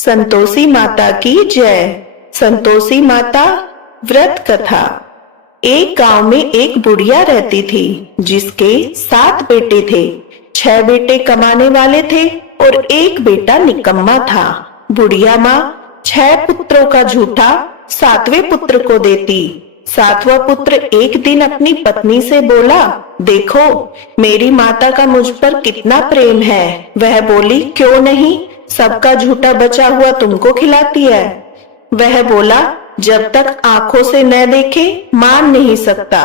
संतोषी माता की जय। संतोषी माता व्रत कथा। एक गांव में एक बुढ़िया रहती थी जिसके 7 बेटे थे। 6 बेटे कमाने वाले थे और एक बेटा निकम्मा था। बुढ़िया माँ 6 पुत्रों का झूठा 7वें पुत्र को देती। 7वां पुत्र एक दिन अपनी पत्नी से बोला, देखो मेरी माता का मुझ पर कितना प्रेम है। वह बोली, क्यों नहीं, सबका झूठा बचा हुआ तुमको खिलाती है। वह बोला, जब तक आंखों से न देखे मान नहीं सकता।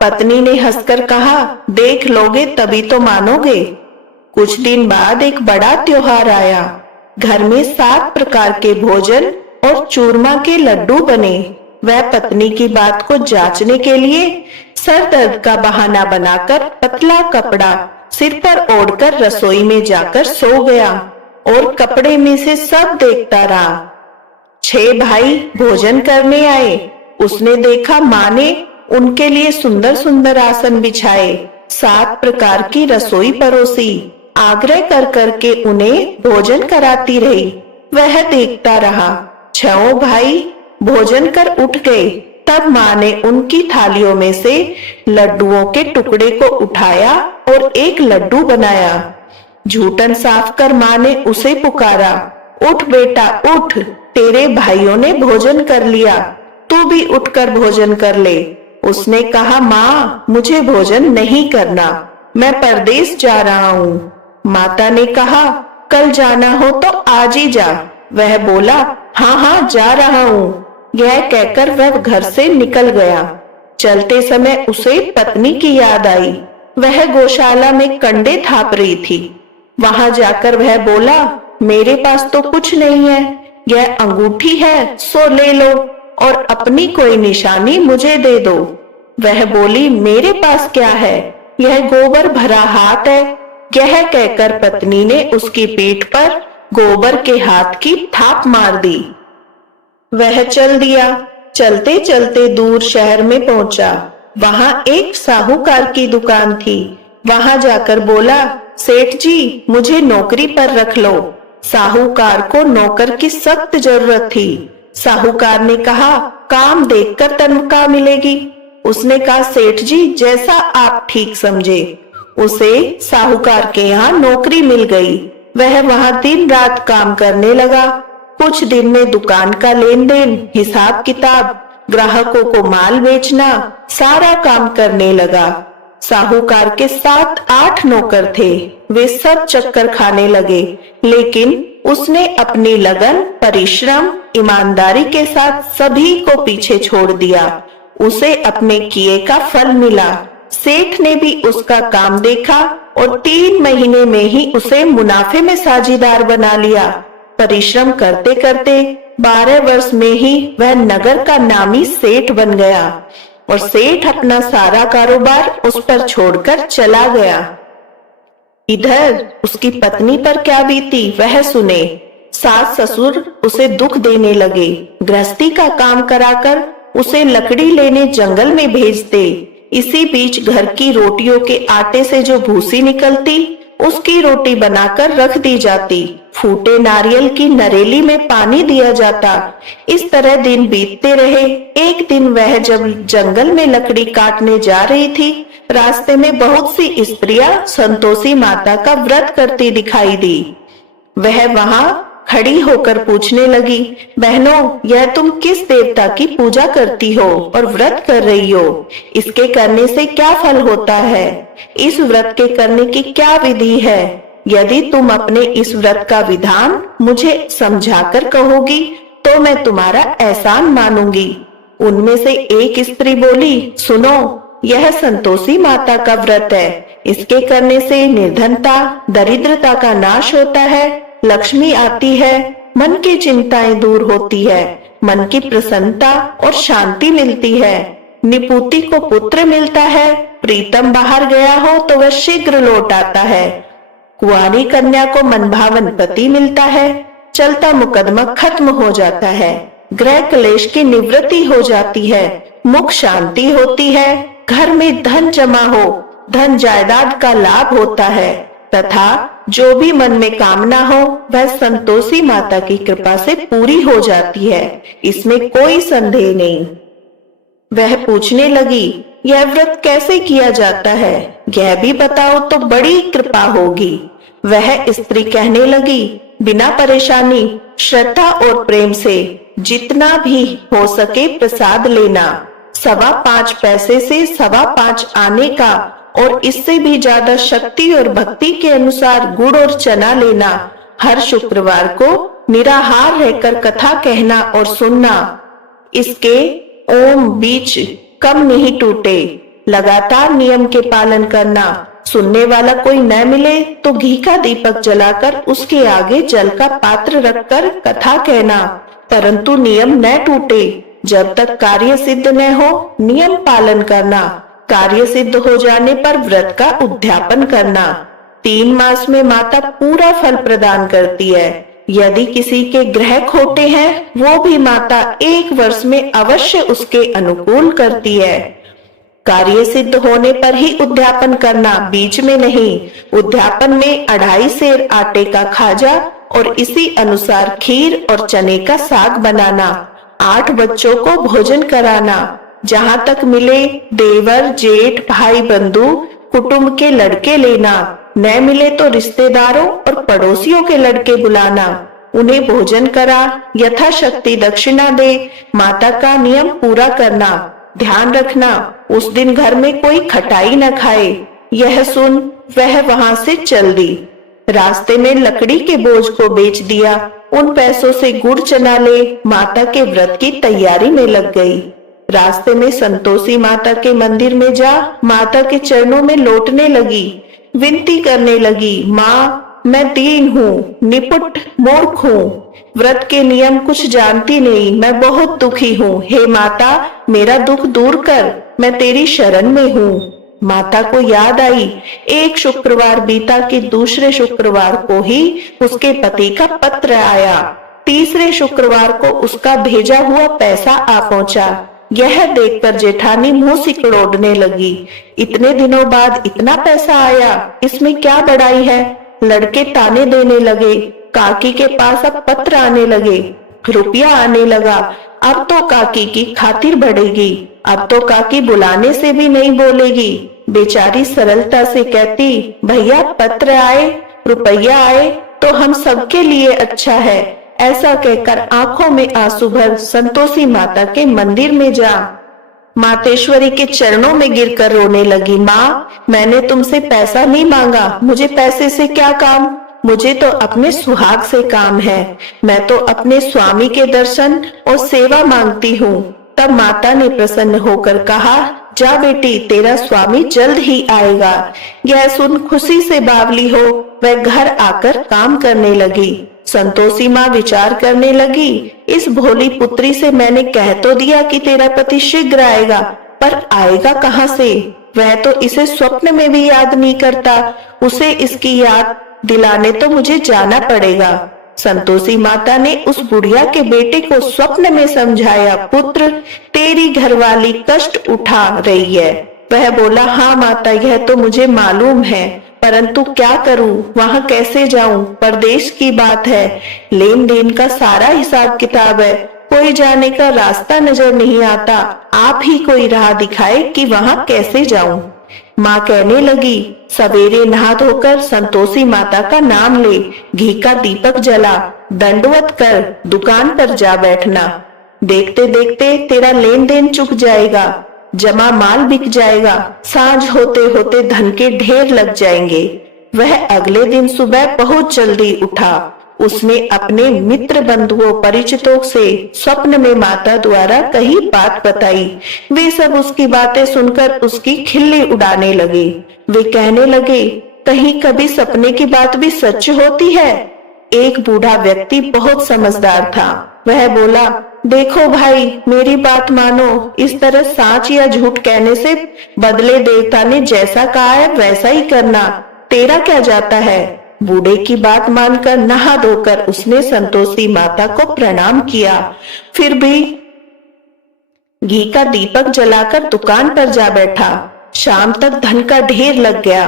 पत्नी ने हंसकर कहा, देख लोगे तभी तो मानोगे। कुछ दिन बाद एक बड़ा त्योहार आया। घर में 7 प्रकार के भोजन और चूरमा के लड्डू बने। वह पत्नी की बात को जांचने के लिए सर दर्द का बहाना बनाकर पतला कपड़ा सिर पर ओढ़कर रसोई में जाकर सो गया और कपड़े में से सब देखता रहा। 6 भाई भोजन करने आए। उसने देखा माँ ने उनके लिए सुंदर सुंदर आसन बिछाए, 7 प्रकार की रसोई परोसी, आग्रह कर करके उन्हें भोजन कराती रही। वह देखता रहा। 6 भाई भोजन कर उठ गए। तब माँ ने उनकी थालियों में से लड्डुओं के टुकड़े को उठाया और एक लड्डू बनाया। जूठन साफ कर माँ ने उसे पुकारा, उठ बेटा उठ, तेरे भाइयों ने भोजन कर लिया, तू भी उठकर भोजन कर ले। उसने कहा, माँ मुझे भोजन नहीं करना, मैं परदेश जा रहा हूँ। माता ने कहा, कल जाना हो तो आज ही जा। वह बोला, हाँ हाँ जा रहा हूँ। यह कहकर वह घर से निकल गया। चलते समय उसे पत्नी की याद आई। वह गौशाला में कंडे थाप रही थी। वहां जाकर वह बोला, मेरे पास तो कुछ नहीं है, यह अंगूठी है सो ले लो और अपनी कोई निशानी मुझे दे दो। वह बोली, मेरे पास क्या है, यह गोबर भरा हाथ है। यह कहकर पत्नी ने उसकी पीठ पर गोबर के हाथ की थाप मार दी। वह चल दिया। चलते चलते दूर शहर में पहुंचा। वहां एक साहूकार की दुकान थी। वहां जाकर बोला, सेठ जी मुझे नौकरी पर रख लो। साहूकार को नौकर की सख्त जरूरत थी। साहूकार ने कहा, काम देखकर तनख्वाह मिलेगी। उसने कहा, सेठ जी जैसा आप ठीक समझे। उसे साहूकार के यहाँ नौकरी मिल गई। वह वहां दिन रात काम करने लगा। कुछ दिन में दुकान का लेन देन, हिसाब किताब, ग्राहकों को माल बेचना, सारा काम करने लगा। साहूकार के 7-8 नौकर थे। वे सब चक्कर खाने लगे, लेकिन उसने अपनी लगन, परिश्रम, ईमानदारी के साथ सभी को पीछे छोड़ दिया। उसे अपने किए का फल मिला। सेठ ने भी उसका काम देखा और 3 महीने में ही उसे मुनाफे में साझीदार बना लिया। परिश्रम करते करते 12 वर्ष में ही वह नगर का नामी सेठ बन गया और सेठ अपना सारा कारोबार उस पर छोड़कर चला गया। इधर उसकी पत्नी पर क्या बीती वह सुने। सास ससुर उसे दुख देने लगे। गृहस्थी का काम कराकर उसे लकड़ी लेने जंगल में भेजते। इसी बीच घर की रोटियों के आटे से जो भूसी निकलती उसकी रोटी बनाकर रख दी जाती। फूटे नारियल की नरेली में पानी दिया जाता। इस तरह दिन बीतते रहे। एक दिन वह जब जंगल में लकड़ी काटने जा रही थी, रास्ते में बहुत सी स्त्रियां संतोषी माता का व्रत करती दिखाई दी। वह वहां खड़ी होकर पूछने लगी, बहनों यह तुम किस देवता की पूजा करती हो और व्रत कर रही हो? इसके करने से क्या फल होता है? इस व्रत के करने की क्या विधि है? यदि तुम अपने इस व्रत का विधान मुझे समझाकर कहोगी तो मैं तुम्हारा एहसान मानूंगी। उनमें से एक स्त्री बोली, सुनो यह संतोषी माता का व्रत है। इसके करने से निर्धनता, दरिद्रता का नाश होता है, लक्ष्मी आती है, मन की चिंताएं दूर होती है, मन की प्रसन्नता और शांति मिलती है, निपुति को पुत्र मिलता है, प्रीतम बाहर गया हो तो वह शीघ्र लौट आता है, कुंवारी कन्या को मनभावन पति मिलता है, चलता मुकदमा खत्म हो जाता है, ग्रह क्लेश की निवृत्ति हो जाती है, मुख शांति होती है, घर में धन जमा हो, धन जायदाद का लाभ होता है, तथा जो भी मन में कामना हो वह संतोषी माता की कृपा से पूरी हो जाती है, इसमें कोई संदेह नहीं। वह पूछने लगी, यह व्रत कैसे किया जाता है, यह भी बताओ तो बड़ी कृपा होगी। वह स्त्री कहने लगी, बिना परेशानी, श्रद्धा और प्रेम से जितना भी हो सके प्रसाद लेना, 5.25 पैसे से 5.25 आने का, और इससे भी ज्यादा शक्ति और भक्ति के अनुसार गुड़ और चना लेना। हर शुक्रवार को निराहार रहकर कथा कहना और सुनना। इसके ओम बीच कम नहीं टूटे। लगातार नियम के पालन करना। सुनने वाला कोई न मिले तो घी का दीपक जलाकर उसके आगे जल का पात्र रखकर कथा कहना, परंतु नियम न टूटे। जब तक कार्य सिद्ध न हो नियम पालन करना। कार्य सिद्ध हो जाने पर व्रत का उद्यापन करना। 3 मास में माता पूरा फल प्रदान करती है। यदि किसी के ग्रह खोटे हैं वो भी माता 1 वर्ष में अवश्य उसके अनुकूल करती है। कार्य सिद्ध होने पर ही उद्यापन करना, बीच में नहीं। उद्यापन में 2.5 सेर आटे का खाजा और इसी अनुसार खीर और चने का साग बनाना। 8 बच्चों को भोजन कराना। जहाँ तक मिले देवर, जेठ, भाई, बंधु, कुटुंब के लड़के लेना। न मिले तो रिश्तेदारों और पड़ोसियों के लड़के बुलाना। उन्हें भोजन करा, यथाशक्ति दक्षिणा दे। माता का नियम पूरा करना। ध्यान रखना उस दिन घर में कोई खटाई न खाए। यह सुन वह वहां से चल दी। रास्ते में लकड़ी के बोझ को बेच दिया। उन पैसों से गुड़ चना ले माता के व्रत की तैयारी में लग गई। रास्ते में संतोषी माता के मंदिर में जा माता के चरणों में लौटने लगी। विनती करने लगी, माँ मैं दीन हूँ, निपुट मूर्ख हूँ, व्रत के नियम कुछ जानती नहीं, मैं बहुत दुखी हूँ। हे माता मेरा दुख दूर कर, मैं तेरी शरण में हूँ। माता को याद आई, एक शुक्रवार बीता कि दूसरे शुक्रवार को ही उसके पति का पत्र आया। तीसरे शुक्रवार को उसका भेजा हुआ पैसा आ पहुंचा। यह देखकर जेठानी मुंह सिकुड़ने लगी। इतने दिनों बाद इतना पैसा आया, इसमें क्या बड़ाई है। लड़के ताने देने लगे। काकी के पास अब पत्र आने लगे, रुपया आने लगा। अब तो काकी की खातिर बढ़ेगी। अब तो काकी बुलाने से भी नहीं बोलेगी। बेचारी सरलता से कहती, भैया पत्र आए, रुपया आए तो हम सबके लिए अच्छा है। ऐसा कहकर आंखों में आंसू भर संतोषी माता के मंदिर में जा मातेश्वरी के चरणों में गिरकर रोने लगी। माँ मैंने तुमसे पैसा नहीं मांगा, मुझे पैसे से क्या काम, मुझे तो अपने सुहाग से काम है। मैं तो अपने स्वामी के दर्शन और सेवा मांगती हूँ। तब माता ने प्रसन्न होकर कहा, जा बेटी तेरा स्वामी जल्द ही आएगा। यह सुन खुशी से बावली हो वह घर आकर काम करने लगी। संतोषी माँ विचार करने लगी, इस भोली पुत्री से मैंने कह तो दिया कि तेरा पति शीघ्र आएगा, पर आएगा कहाँ से। वह तो इसे स्वप्न में भी याद नहीं करता। उसे इसकी याद दिलाने तो मुझे जाना पड़ेगा। संतोषी माता ने उस बुढ़िया के बेटे को स्वप्न में समझाया, पुत्र तेरी घरवाली कष्ट उठा रही है। वह बोला, हाँ माता यह तो मुझे मालूम है, परंतु क्या करूं, वहां कैसे जाऊं, परदेश की बात है, लेन देन का सारा हिसाब किताब है, कोई जाने का रास्ता नजर नहीं आता। आप ही कोई राह दिखाए कि वहां कैसे जाऊं। माँ कहने लगी, सवेरे नहा धोकर संतोषी माता का नाम ले, घी का दीपक जला, दंडवत कर दुकान पर जा बैठना। देखते देखते तेरा लेन देन चुक जाएगा, जमा माल बिक जाएगा, सांझ होते होते धन के ढेर लग जाएंगे। वह अगले दिन सुबह बहुत जल्दी उठा। उसने अपने मित्र बंधुओं परिचितों से स्वप्न में माता द्वारा कही बात बताई। वे सब उसकी बातें सुनकर उसकी खिल्ली उड़ाने लगे। वे कहने लगे, कहीं कभी सपने की बात भी सच होती है। एक बूढ़ा व्यक्ति बहुत समझदार था। वह बोला, देखो भाई मेरी बात मानो, इस तरह साच या झूठ कहने से बदले देवता ने जैसा कहा है वैसा ही करना, तेरा क्या जाता है। बूढ़े की बात मानकर नहा धोकर उसने संतोषी माता को प्रणाम किया। फिर भी घी का दीपक जलाकर दुकान पर जा बैठा। शाम तक धन का ढेर लग गया।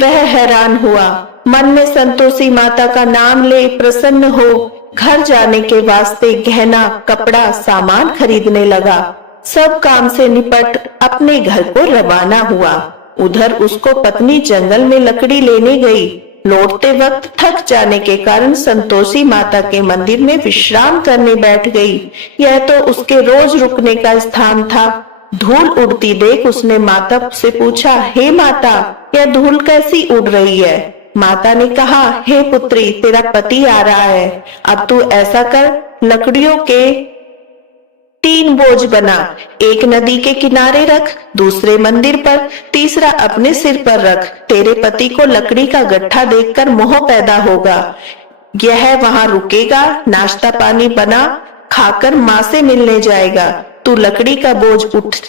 वह हैरान हुआ, मन में संतोषी माता का नाम ले प्रसन्न हो घर जाने के वास्ते गहना कपड़ा सामान खरीदने लगा। सब काम से निपट अपने घर को रवाना हुआ। उधर उसको पत्नी जंगल में लकड़ी लेने गई। लौटते वक्त थक जाने के कारण संतोषी माता के मंदिर में विश्राम करने बैठ गई। यह तो उसके रोज रुकने का स्थान था। धूल उड़ती देख उसने माता से पूछा, हे माता, यह धूल कैसी उड़ रही है? माता ने कहा, हे पुत्री, तेरा पति आ रहा है। अब तू ऐसा कर, लकड़ियों के 3 बोझ बना, एक नदी के किनारे रख, दूसरे मंदिर पर, तीसरा अपने सिर पर रख। तेरे पति को लकड़ी का गट्ठा देखकर मोह पैदा होगा। यह वहां रुकेगा, नाश्ता पानी बना खाकर माँ से मिलने जाएगा। तू लकड़ी का बोझ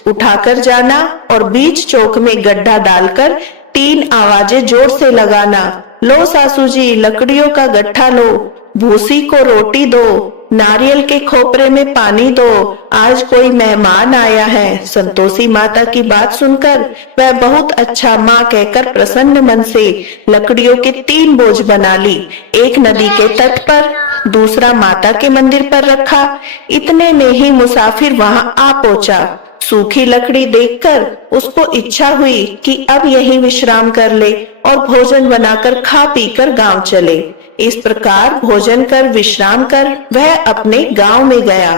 उठाकर जाना और बीच चौक में गड्ढा डालकर 3 आवाजें जोर से लगाना। लो सासू जी, लकड़ियों का गट्ठा लो, भूसी को रोटी दो, नारियल के खोपरे में पानी दो, आज कोई मेहमान आया है। संतोषी माता की बात सुनकर वह बहुत अच्छा माँ कहकर प्रसन्न मन से लकड़ियों के 3 बोझ बना ली। एक नदी के तट पर, दूसरा माता के मंदिर पर रखा। इतने में ही मुसाफिर वहां आ पहुंचा। सूखी लकड़ी देखकर उसको इच्छा हुई कि अब यहीं विश्राम कर ले और भोजन बनाकर खा पीकर गांव चले। इस प्रकार भोजन कर विश्राम कर वह अपने गांव में गया।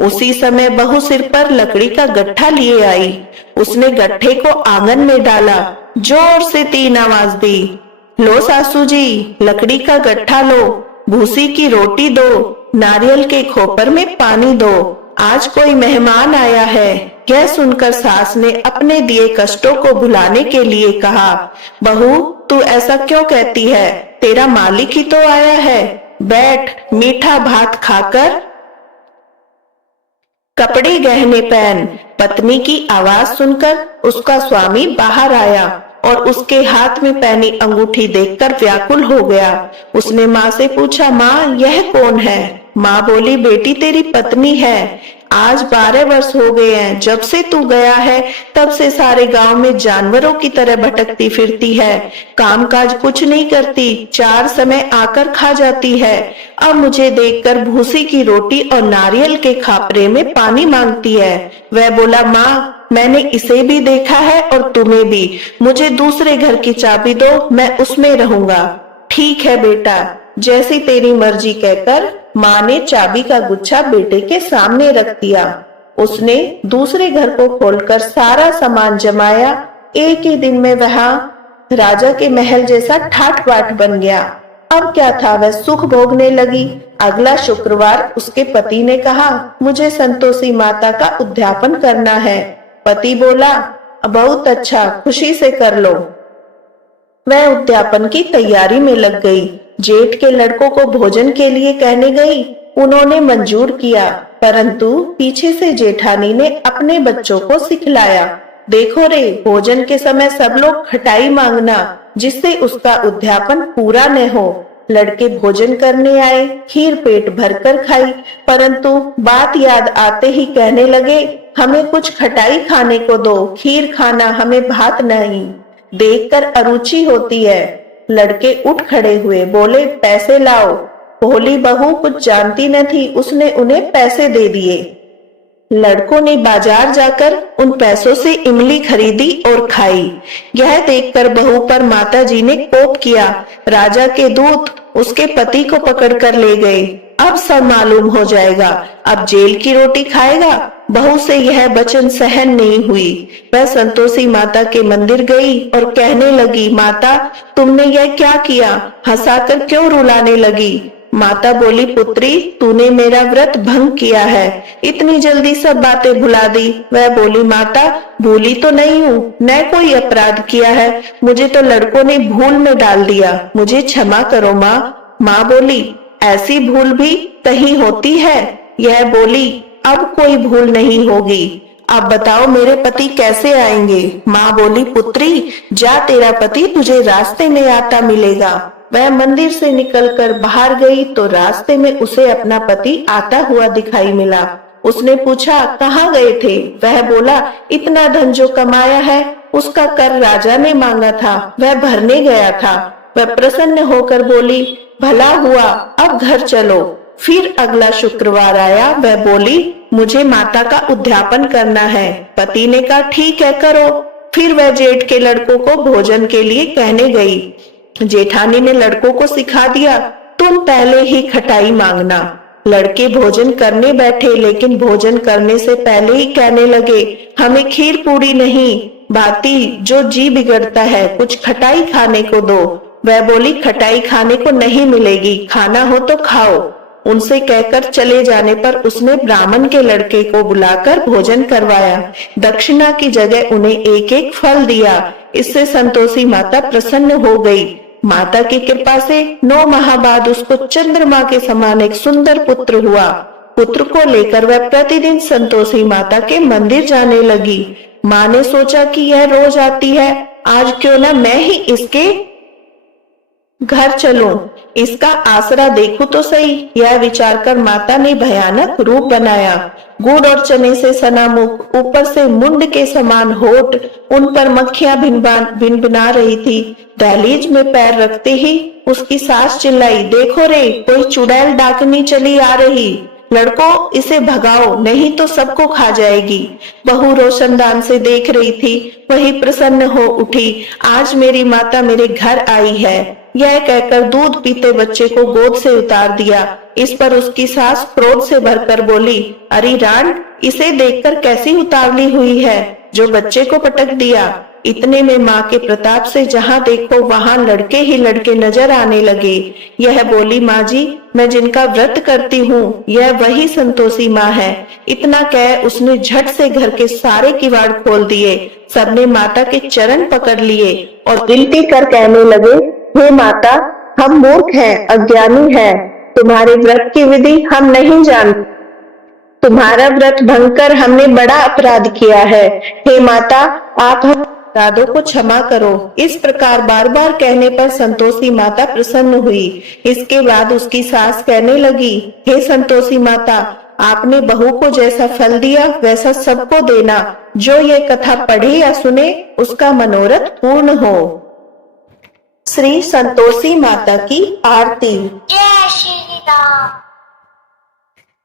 उसी समय बहू सिर पर लकड़ी का गट्ठा लिए आई। उसने गट्ठे को आंगन में डाला, जोर से 3 आवाज दी, लो सासू जी, लकड़ी का गट्ठा लो, भूसी की रोटी दो, नारियल के खोपर में पानी दो, आज कोई मेहमान आया है। यह सुनकर सास ने अपने दिए कष्टों को भुलाने के लिए कहा, बहू, तू ऐसा क्यों कहती है? तेरा मालिक ही तो आया है। बैठ, मीठा भात खाकर कपड़े गहने पहन। पत्नी की आवाज सुनकर उसका स्वामी बाहर आया और उसके हाथ में पहनी अंगूठी देखकर व्याकुल हो गया। उसने माँ से पूछा, माँ, यह कौन है? माँ बोली, बेटी, तेरी पत्नी है। आज 12 वर्ष हो गए हैं जब से तू गया है, तब से सारे गांव में जानवरों की तरह भटकती फिरती है, कामकाज कुछ नहीं करती, 4 समय आकर खा जाती है। अब मुझे देखकर भूसी की रोटी और नारियल के खापरे में पानी मांगती है। वह बोला, माँ, मैंने इसे भी देखा है और तुम्हें भी। मुझे दूसरे घर की चाबी दो, मैं उसमें रहूंगा। ठीक है बेटा, जैसी तेरी मर्जी कहकर माँ ने चाबी का गुच्छा बेटे के सामने रख दिया। उसने दूसरे घर को खोलकर सारा सामान जमाया। एक ही दिन में वह राजा के महल जैसा ठाट बाट बन गया। अब क्या था, वह सुख भोगने लगी। अगला शुक्रवार उसके पति ने कहा, मुझे संतोषी माता का उद्यापन करना है। पति बोला, बहुत अच्छा, खुशी से कर लो। वह उद्यापन की तैयारी में लग गई। जेठ के लड़कों को भोजन के लिए कहने गई। उन्होंने मंजूर किया, परंतु पीछे से जेठानी ने अपने बच्चों को सिखलाया, देखो रे, भोजन के समय सब लोग खटाई मांगना, जिससे उसका उद्यापन पूरा न हो। लड़के भोजन करने आए, खीर पेट भरकर खाई, परंतु बात याद आते ही कहने लगे, हमें कुछ खटाई खाने को दो, खीर खाना, हमें भात नहीं। देखकर अरुचि होती है। लड़के उठ खड़े हुए, बोले, पैसे लाओ। भोली बहू कुछ जानती न थी, उसने उन्हें पैसे दे दिए। लड़कों ने बाजार जाकर उन पैसों से इमली खरीदी और खाई। यह देखकर बहू पर माताजी ने कोप किया। राजा के दूत उसके पति को पकड़कर ले गए। अब सब मालूम हो जाएगा, अब जेल की रोटी खाएगा। बहू से यह वचन सहन नहीं हुई। वह संतोषी माता के मंदिर गई और कहने लगी, माता, तुमने यह क्या किया? हंसाकर क्यों रुलाने लगी? माता बोली, पुत्री, तूने मेरा व्रत भंग किया है, इतनी जल्दी सब बातें भुला दी। वह बोली, माता, भूली तो नहीं हूँ, न कोई अपराध किया है, मुझे तो लड़कों ने भूल में डाल दिया, मुझे क्षमा करो माँ। माँ बोली, ऐसी भूल भी कहीं होती है? यह बोली, अब कोई भूल नहीं होगी। अब बताओ मेरे पति कैसे आएंगे? माँ बोली, पुत्री, जा, तेरा पति तुझे रास्ते में आता मिलेगा। वह मंदिर से निकलकर बाहर गई तो रास्ते में उसे अपना पति आता हुआ दिखाई मिला। उसने पूछा, कहाँ गए थे? वह बोला, इतना धन जो कमाया है उसका कर राजा ने मांगा था, वह भरने गया था। वह प्रसन्न होकर बोली, भला हुआ, अब घर चलो। फिर अगला शुक्रवार आया, वह बोली, मुझे माता का उद्यापन करना है। पति ने कहा, ठीक है, करो। फिर वह जेठ के लड़कों को भोजन के लिए कहने गई। जेठानी ने लड़कों को सिखा दिया, तुम पहले ही खटाई मांगना। लड़के भोजन करने बैठे, लेकिन भोजन करने से पहले ही कहने लगे, हमें खीर पूरी नहीं, बाती जो जी बिगड़ता है, कुछ खटाई खाने को दो। वह बोली, खटाई खाने को नहीं मिलेगी, खाना हो तो खाओ। उनसे कहकर चले जाने पर उसने ब्राह्मण के लड़के को बुलाकर भोजन करवाया। दक्षिणा की जगह उन्हें एक एक फल दिया। इससे संतोषी माता प्रसन्न हो गई। माता की कृपा से 9 माह बाद उसको चंद्रमा के समान एक सुंदर पुत्र हुआ। पुत्र को लेकर वह प्रतिदिन संतोषी माता के मंदिर जाने लगी। माँ ने सोचा कि यह रोज आती है, आज क्यों न मैं ही इसके घर चलूं, इसका आसरा देखूं तो सही। यह विचार कर माता ने भयानक रूप बनाया। गुड़ और चने से सना मुख, ऊपर से मुंड के समान होठ, उन पर मक्खियां भिनभिना रही थी। दहलीज में पैर रखते ही उसकी सास चिल्लाई, देखो रे, कोई चुड़ैल डाकनी चली आ रही, लड़कों इसे भगाओ, नहीं तो सबको खा जाएगी। बहू रोशनदान से देख रही थी, वही प्रसन्न हो उठी, आज मेरी माता मेरे घर आई है। यह कहकर दूध पीते बच्चे को गोद से उतार दिया। इस पर उसकी सास क्रोध से भरकर बोली, अरे रांड, इसे देखकर कैसी उतावली हुई है, जो बच्चे को पटक दिया। इतने में माँ के प्रताप से जहाँ देखो वहाँ लड़के ही लड़के नजर आने लगे। यह बोली, माँ जी, मैं जिनका व्रत करती हूँ, यह वही संतोषी माँ है। इतना कह उसने झट से घर के सारे किवाड़ खोल दिए। सबने माता के चरण पकड़ लिए और विनती कर कहने लगे, हे माता, हम मूर्ख हैं, अज्ञानी हैं, तुम्हारे व्रत की विधि हम नहीं जानते। तुम्हारा व्रत भंग कर हमने बड़ा अपराध किया है। हे माता, आप हम अपराधों को क्षमा करो। इस प्रकार बार बार कहने पर संतोषी माता प्रसन्न हुई। इसके बाद उसकी सास कहने लगी, हे संतोषी माता, आपने बहू को जैसा फल दिया वैसा सबको देना। जो ये कथा पढ़े या सुने उसका मनोरथ पूर्ण हो। श्री संतोषी माता की आरती। जय श्री राम।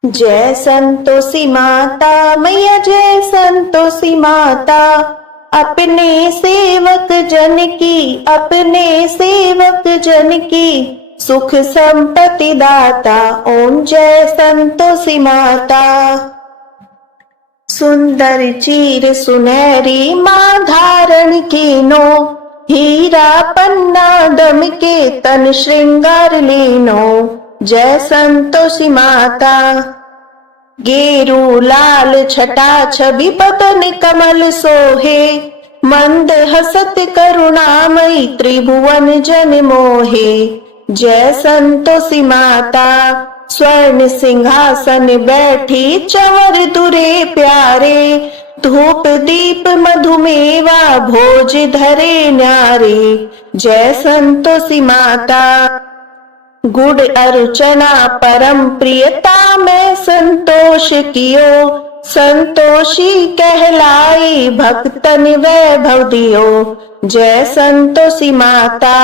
जय संतोषी माता मैया, जय संतोषी माता, अपने सेवक जन की, अपने सेवक जन की, सुख संपत्ति दाता, ओम जय संतोषी माता। सुंदर चीर सुनहरी माँ धारण कीनो, हीरा पन्ना दम के तन श्रृंगार लीनो। जय संतोषी माता। गेरू लाल छटा छवि बदन कमल सोहे, मंद हसत करुणामयी त्रिभुवन जन मोहे। जय संतोषी माता। स्वर्ण सिंहासन बैठी चंवर दुरे प्यारे, धूप दीप मधुमेवा भोज धरे न्यारे। जय संतोषी माता। गुड़ अर्चना परम प्रियता में संतोष कियो, संतोषी कहलाई भक्तन वैभव दियो। जय संतोषी माता।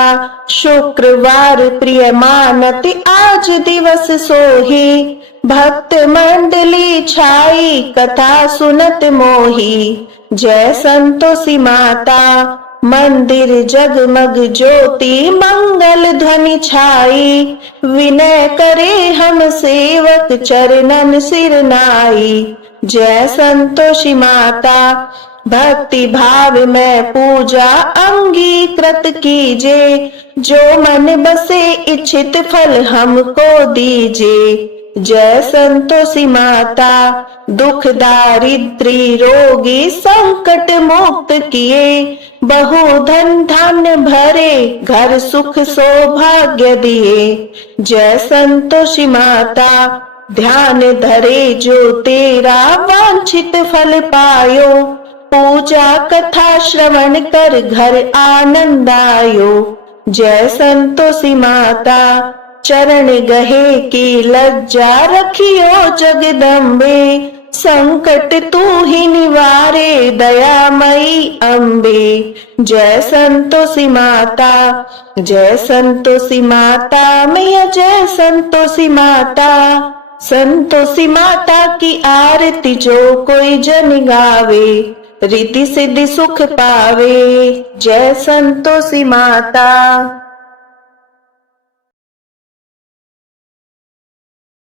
शुक्रवार प्रिय मानत आज दिवस सोही, भक्त मंडली छाई कथा सुनत मोही। जय संतोषी माता। मंदिर जगमग ज्योति मंगल ध्वनि छाई, विनय करे हम सेवक चरणन सिर नाई। जय संतोषी माता। भक्ति भाव में पूजा अंगीकृत कीजे, जो मन बसे इच्छित फल हमको दीजे। जय संतोषी माता। दुख दारिद्री रोगी संकट मुक्त किए, बहु धन धान्य भरे घर सुख सौभाग्य दिए। जय संतोषी माता। ध्यान धरे जो तेरा वांछित फल पायो, पूजा कथा श्रवण कर घर आनंद आयो। जय संतोषी माता। चरण गहे की लज्जा रखियो जगदम्बे, संकट तू ही निवारे दयामयी अम्बे। जय संतोषी माता, जय संतोषी माता, मैया जय संतोषी माता। संतोषी माता की आरती जो कोई जन गावे, रिद्धि सिद्धि सुख पावे। जय संतोषी माता।